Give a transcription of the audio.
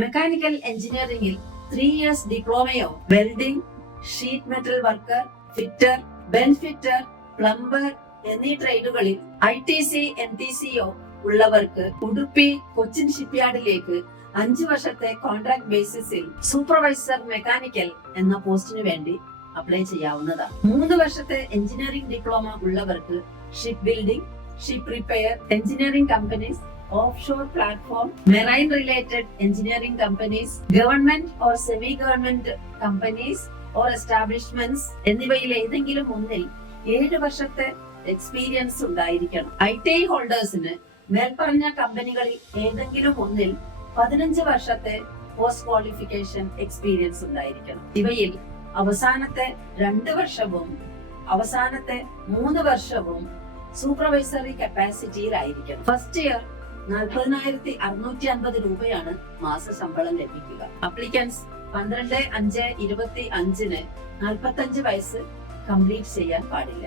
Mechanical എഞ്ചിനീയറിംഗിൽ 3 years ഡിപ്ലോമയോ welding, sheet metal worker, fitter, bench fitter, plumber എന്നീ ട്രേഡുകളിൽ ITC NTCയോ ഉള്ളവർക്ക് ഉടുപ്പി കൊച്ചിൻ ഷിപ്പ്യാർഡിലേക്ക് 5 വർഷത്തെ കോൺട്രാക്ട് ബേസിസിൽ സൂപ്പർവൈസർ മെക്കാനിക്കൽ എന്ന പോസ്റ്റിനു വേണ്ടി അപ്ലൈ ചെയ്യാവുന്നതാണ്. 3 വർഷത്തെ എഞ്ചിനീയറിംഗ് ഡിപ്ലോമ ഉള്ളവർക്ക് ship building, ship repair engineering companies, offshore platform, marine related engineering companies, government or semi government companies or establishments എന്നിവയിൽ ഏതെങ്കിലും ഒന്നിൽ 7 വർഷത്തെ എക്സ്പീരിയൻസ് ഉണ്ടായിരിക്കണം. ITI ഹോൾഡേഴ്സിന് മേൽപ്പറഞ്ഞ കമ്പനികളിൽ ഏതെങ്കിലും ഒന്നിൽ 15 വർഷത്തെ പോസ്റ്റ് ക്വാളിഫിക്കേഷൻ എക്സ്പീരിയൻസ് ഉണ്ടായിരിക്കണം. ഇവയിൽ അവസാനത്തെ 2 വർഷവും അവസാനത്തെ 3 വർഷവും സൂപ്പർവൈസറി കപ്പാസിറ്റിയിലായിരിക്കണം. ഫസ്റ്റ് ഇയർ 40,650 രൂപയാണ് മാസ ശമ്പളം ലഭിക്കുക. അപ്ലിക്കൻസ് 12/5/25 45 വയസ്സ് കംപ്ലീറ്റ് ചെയ്യാൻ പാടില്ല.